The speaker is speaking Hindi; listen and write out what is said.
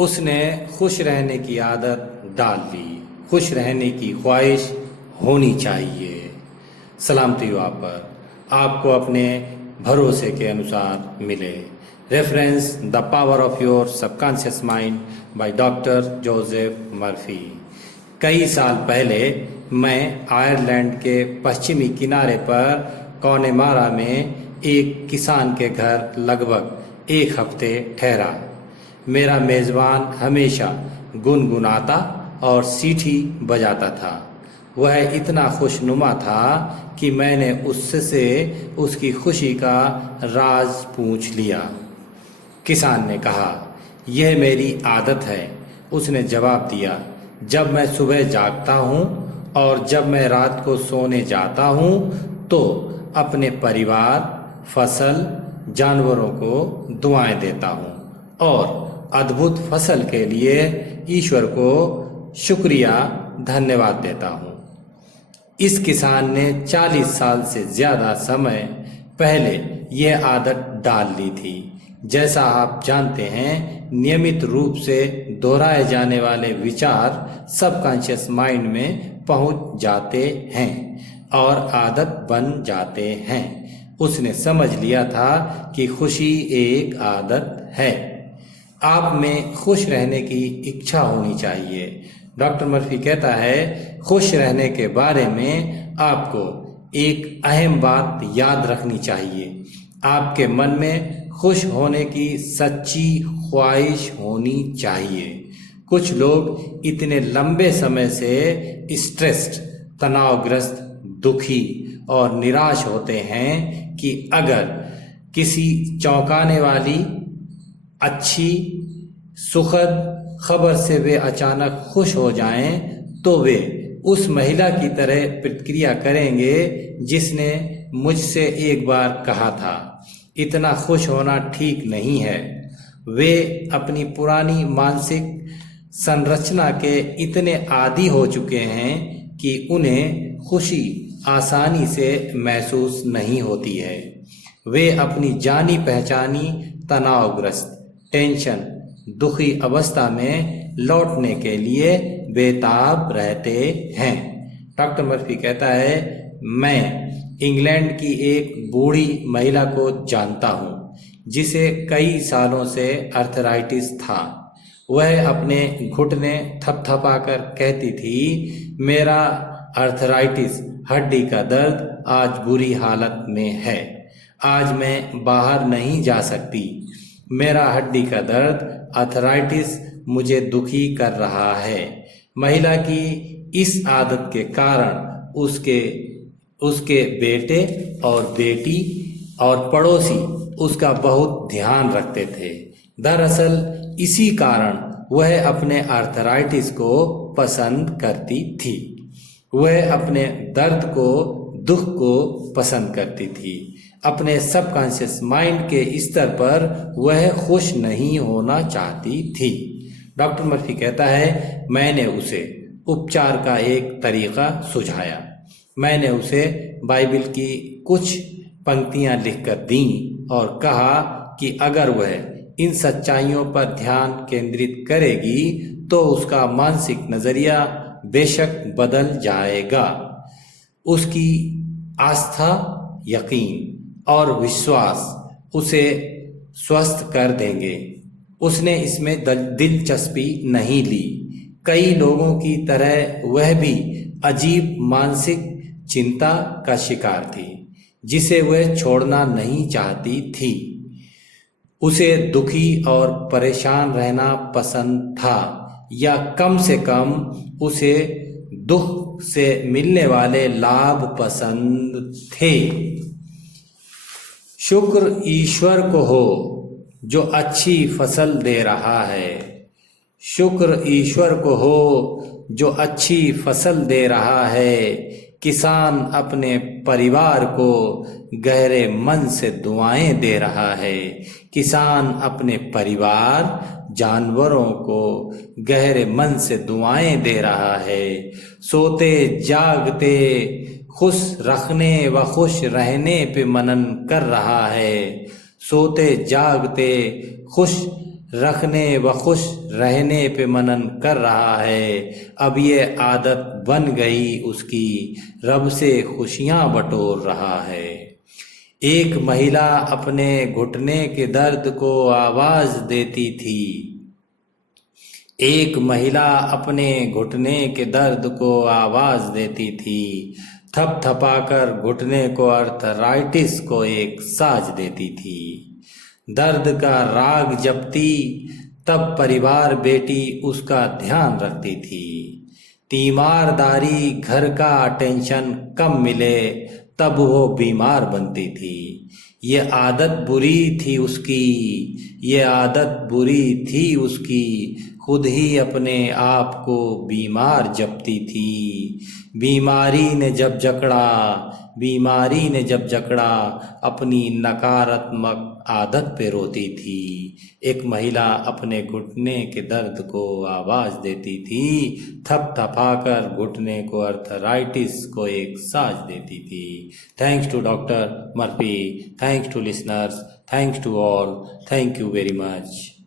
उसने खुश रहने की आदत डाल ली। खुश रहने की ख्वाहिश होनी चाहिए। सलामती आप पर, आपको अपने भरोसे के अनुसार मिले। Reference the power of your subconscious mind by doctor Joseph Murphy. कई साल पहले मैं आयरलैंड के पश्चिमी किनारे पर कॉनेमारा में एक किसान के घर लगभग एक हफ्ते ठहरा। मेरा मेज़बान हमेशा गुनगुनाता और सीटी बजाता था। वह इतना खुशनुमा था कि मैंने उससे उसकी खुशी का राज पूछ लिया। किसान ने कहा, यह मेरी आदत है। उसने जवाब दिया, जब मैं सुबह जागता हूँ और जब मैं रात को सोने जाता हूँ तो अपने परिवार, फसल, जानवरों को दुआएं देता हूँ और अद्भुत फसल के लिए ईश्वर को शुक्रिया धन्यवाद देता हूँ। इस किसान ने 40 साल से ज़्यादा समय पहले यह आदत डाल ली थी। जैसा आप जानते हैं, नियमित रूप से दोहराए जाने वाले विचार सबकॉन्शियस माइंड में पहुंच जाते हैं और आदत बन जाते हैं। उसने समझ लिया था कि खुशी एक आदत है। आप में खुश रहने की इच्छा होनी चाहिए। डॉक्टर मर्फी कहता है, खुश रहने के बारे में आपको एक अहम बात याद रखनी चाहिए। आपके मन में खुश होने की सच्ची ख्वाहिश होनी चाहिए। कुछ लोग इतने लंबे समय से स्ट्रेस्ड, तनावग्रस्त, दुखी और निराश होते हैं कि अगर किसी चौंकाने वाली, अच्छी, सुखद खबर से वे अचानक खुश हो जाएं तो वे उस महिला की तरह प्रतिक्रिया करेंगे जिसने मुझसे एक बार कहा था, इतना खुश होना ठीक नहीं है। वे अपनी पुरानी मानसिक संरचना के इतने आदी हो चुके हैं कि उन्हें खुशी आसानी से महसूस नहीं होती है। वे अपनी जानी पहचानी तनावग्रस्त, टेंशन, दुखी अवस्था में लौटने के लिए बेताब रहते हैं। डॉक्टर मर्फी कहता है, मैं इंग्लैंड की एक बूढ़ी महिला को जानता हूँ जिसे कई सालों से अर्थराइटिस था। वह अपने घुटने थपथपाकर कहती थी, मेरा अर्थराइटिस हड्डी का दर्द आज बुरी हालत में है। आज मैं बाहर नहीं जा सकती। मेरा हड्डी का दर्द, अर्थराइटिस मुझे दुखी कर रहा है। महिला की इस आदत के कारण उसके बेटे और बेटी और पड़ोसी उसका बहुत ध्यान रखते थे। दरअसल इसी कारण वह अपने अर्थराइटिस को पसंद करती थी। वह अपने दर्द को, दुख को पसंद करती थी। अपने सबकॉन्शियस माइंड के स्तर पर वह खुश नहीं होना चाहती थी। डॉक्टर मर्फी कहता है, मैंने उसे उपचार का एक तरीका सुझाया। मैंने उसे बाइबल की कुछ पंक्तियां लिखकर दी और कहा कि अगर वह इन सच्चाइयों पर ध्यान केंद्रित करेगी तो उसका मानसिक नजरिया बेशक बदल जाएगा। उसकी आस्था, यकीन और विश्वास उसे स्वस्थ कर देंगे। उसने इसमें दिलचस्पी नहीं ली। कई लोगों की तरह वह भी अजीब मानसिक चिंता का शिकार थी जिसे वह छोड़ना नहीं चाहती थी। उसे दुखी और परेशान रहना पसंद था, या कम से कम उसे दुख से मिलने वाले लाभ पसंद थे। शुक्र ईश्वर को हो जो अच्छी फसल दे रहा है। शुक्र ईश्वर को हो जो अच्छी फसल दे रहा है। किसान अपने परिवार को गहरे मन से दुआएं दे रहा है। किसान अपने परिवार, जानवरों को गहरे मन से दुआएं दे रहा है। सोते जागते खुश रखने व खुश रहने पे मनन कर रहा है। सोते जागते खुश रखने व खुश रहने पे मनन कर रहा है। अब ये आदत बन गई उसकी, रब से खुशियाँ बटोर रहा है। एक महिला अपने घुटने के दर्द को आवाज़ देती थी। एक महिला अपने घुटने के दर्द को आवाज़ देती थी। थपथपाकर घुटने को अर्थराइटिस को एक साज देती थी। दर्द का राग जपती तब परिवार बेटी उसका ध्यान रखती थी। तीमारदारी घर का टेंशन कम मिले तब वो बीमार बनती थी। ये आदत बुरी थी उसकी, ये आदत बुरी थी उसकी, खुद ही अपने आप को बीमार जपती थी। बीमारी ने जब जकड़ा, बीमारी ने जब जकड़ा, अपनी नकारात्मक आदत पे रोती थी। एक महिला अपने घुटने के दर्द को आवाज़ देती थी। थपथपाकर घुटने को अर्थराइटिस को एक साज देती थी। Thanks to doctor Murphy, thanks to listeners, thanks to all, thank you very much.